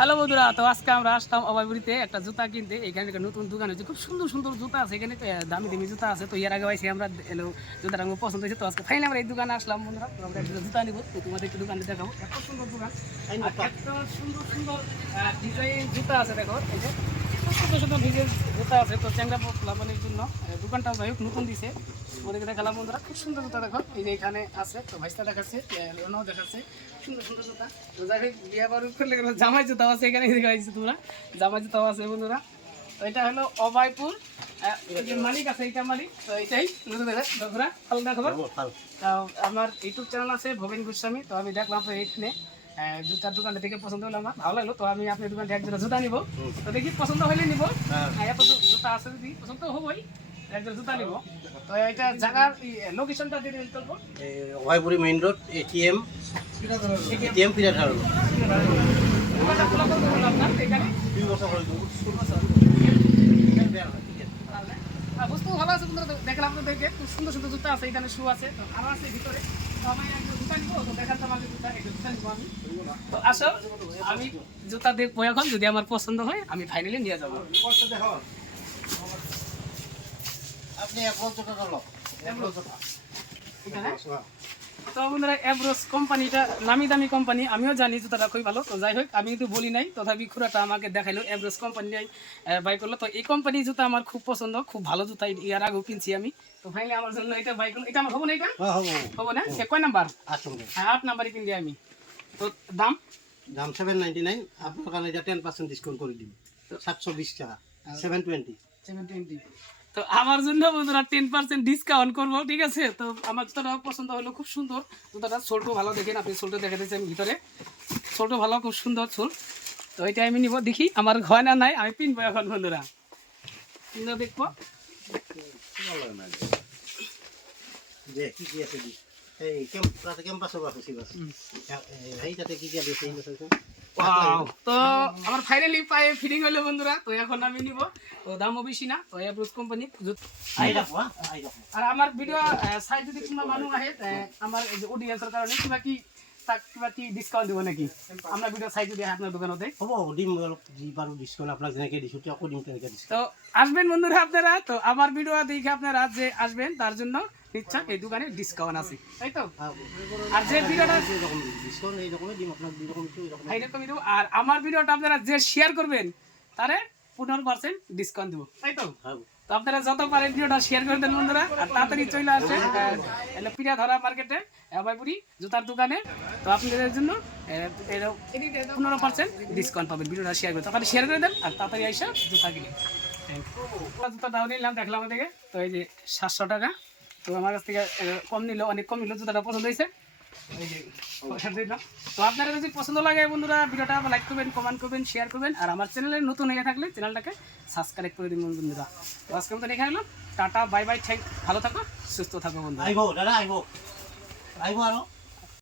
Hello বন্ধুরা, তো আজকে আমরা আসলাম অভয়পুরীতে একটা জুতা কিনতে। এখানে একটা নতুন দোকান হচ্ছে, খুব সুন্দর সুন্দর জুতা আছে এখানে, দামি দামি জুতা আছে। তো এর আগে আইসি আমরা এলো, জুতাটা আমার পছন্দ হয়েছে। তো আজকে ফাইনালি আমরা এই দোকানে আসলাম বন্ধুরা। তো আমরা একটা জুতা নিব, তো তোমাদেরকে দোকানে দেখাবো। এত সুন্দর দোকান, আর এত সুন্দর সুন্দর ডিজাইন জুতা আছে। দেখো এই যে খুব সুন্দর সুন্দর ডিজাইন জুতা আছে। তো চ্যাংরা লাভানের জন্য দোকানটা যাই হোক নতুন দিছে, ওদেরকে দেখালাম বন্ধুরা। খুব সুন্দর জুতা দেখো, এই যে এখানে আছে। তো ভাইস্তা দেখাচ্ছে, লোনাও দেখাচ্ছে, সুন্দর সুন্দর জুতা। তো যাই হোক বিয়ে বাড়ি করলে জামাই জুতাও আছে এখানে, দেখাইছি তোমরা জামাই জুতাও আছে বন্ধুরা। তো এটা হলো অভয়পুর, যে মালিক আছে এইটা মালিক। তো এইটাই বন্ধুরা, আলাদা খবর। তো আমার ইউটিউব চ্যানেল আছে ভবেন গোস্বামী। তো আমি দেখলাম তো এইখানে জুতার দোকানটা থেকে পছন্দ হলো, আমার ভালো লাগলো। তো আমি আপনার দোকান থেকে একজোড়া জুতা নিবো। তো দেখি পছন্দ হলে নিবো, এত জুতা আছে যদি পছন্দ হবোই, একজোড়া জুতা নিবো। তো এটা জায়গার লোকেশনটা দিয়ে দিতে বলবো। অভয়পুরি মেইন রোড, এটিএম পিরাট হারো। বস্তু ভালো আছে বন্ধুরা, দেখলাম তো দেখে খুব সুন্দর সুন্দর জুতা আছে। এখানে শু আছে, তো আরো আছে ভিতরে। তো আমি একটা জুতা নিবো, তো দেখাতে আমাকে জুতা নিবো আমি। তো আসো আমি জুতা দেখবো এখন, যদি আমার পছন্দ হয় আমি ফাইনালি নিয়ে যাবো। আপনি এক বছর টাকা লোক তো বন্ধুরা, এভরোস কোম্পানিটা নামি দামি কোম্পানি, আমিও জানি জুতাটা খুবই ভালো। তো যাই হোক আমি কিন্তু বলি নাই, তথাপি খুঁড়াটা আমাকে দেখাইলো, এভরোস কোম্পানি বাই করলো। তো এই কোম্পানি জুতা আমার খুব পছন্দ, খুব ভালো জুতা। ইয়ার আগেও কিনছি আমি। তো ফাইনালি আমার জন্য এটা বাই করলো। এটা আমার হবো না, এটা হবো না। সে কয় নাম্বার? 8 নাম্বারই কিনছি আমি। তো দাম 799। আপনার কারণে এটা 10% ডিসকাউন্ট করে দিন, 720 টাকা, 720। তো আমার জন্য বন্ধুরা 10% ডিসকাউন্ট করবো, ঠিক আছে? তো আমার জুতাটা পছন্দ হলো, খুব সুন্দর জুতাটা। সোলটাও ভালো, দেখেন আপনি সোলটা দেখা দিচ্ছি আমি ভিতরে, সোলটা ভালো, খুব সুন্দর সোল। তো এটা আমি নিব, দেখি আমার গয়না নাই, আমি পিনবো এখন বন্ধুরা, পিনবো দেখবো। তো আমার ফাইনালি পায়ে ফিটিং হলো বন্ধুরা। তো এখন আমি নিব, তো দামও বেশি না। তো এভরোস কোম্পানি। আর আমার ভিডিও সাইজ যদি কোনো মানুষ আহে, আমার এই যে অডিয়েন্সের কারণে কিবা কি ডিসকাউন্ট দিব নাকি? আমরা ভিডিও সাইজ যদি আপনার দোকানে হ'ব দিম, বাৰু ডিসকাউন্ট আপোনাক যেনেকৈ দিছোঁ আকৌ দিম তেনেকৈ ডিসকাউন্ট। তো আসবেন বন্ধুরা আপনারা। তো আমার ভিডিও দেখে আপনারা যে আসবেন তার জন্য নিশ্চয় এই দোকানে ডিসকাউন্ট আছে, তাই তো? আর যে ভিডিওটা ডিসকাউন্ট এই রকমই দিম আপনাক, দুই রকম এইরকমই দেবো। আর আমার ভিডিওটা আপনারা যে শেয়ার করবেন তারে 15% ডিসকাউন্ট দেবো, তাই তো? তো আপনারা যত পারেন ভিডিওটা শেয়ার করে দেন বন্ধুরা। আর তাড়াতাড়ি চলে আসে পিড়া ধরা মার্কেটে অভয়পুরি জুতার দোকানে। তো আপনাদের জন্য 15% ডিসকাউন্ট পাবেন ভিডিওটা শেয়ার করে। তাড়াতাড়ি শেয়ার করে দেন আর তাড়াতাড়ি আইসা জুতা কিনে। জুতা দাও নিলাম, দেখলাম থেকে। তো এই যে 700 টাকা। তো আমার কাছ থেকে কম নিল, অনেক কম নিল, জুতাটা পছন্দ হয়েছে। তো আপনারা যদি পছন্দ লাগে বন্ধুরা, ভিডিওটা লাইক করবেন, কমেন্ট করবেন, শেয়ার করবেন। আর আমার চ্যানেলে নতুন হয়ে থাকলে চ্যানেলটাকে সাবস্ক্রাইব করে দিন বন্ধুরা। তো আজকে মতো এখানে এলাম, টাটা বাই বাই, ভালো থাকো, সুস্থ থাকো বন্ধুরা। আইব দাদা, আইব আরো।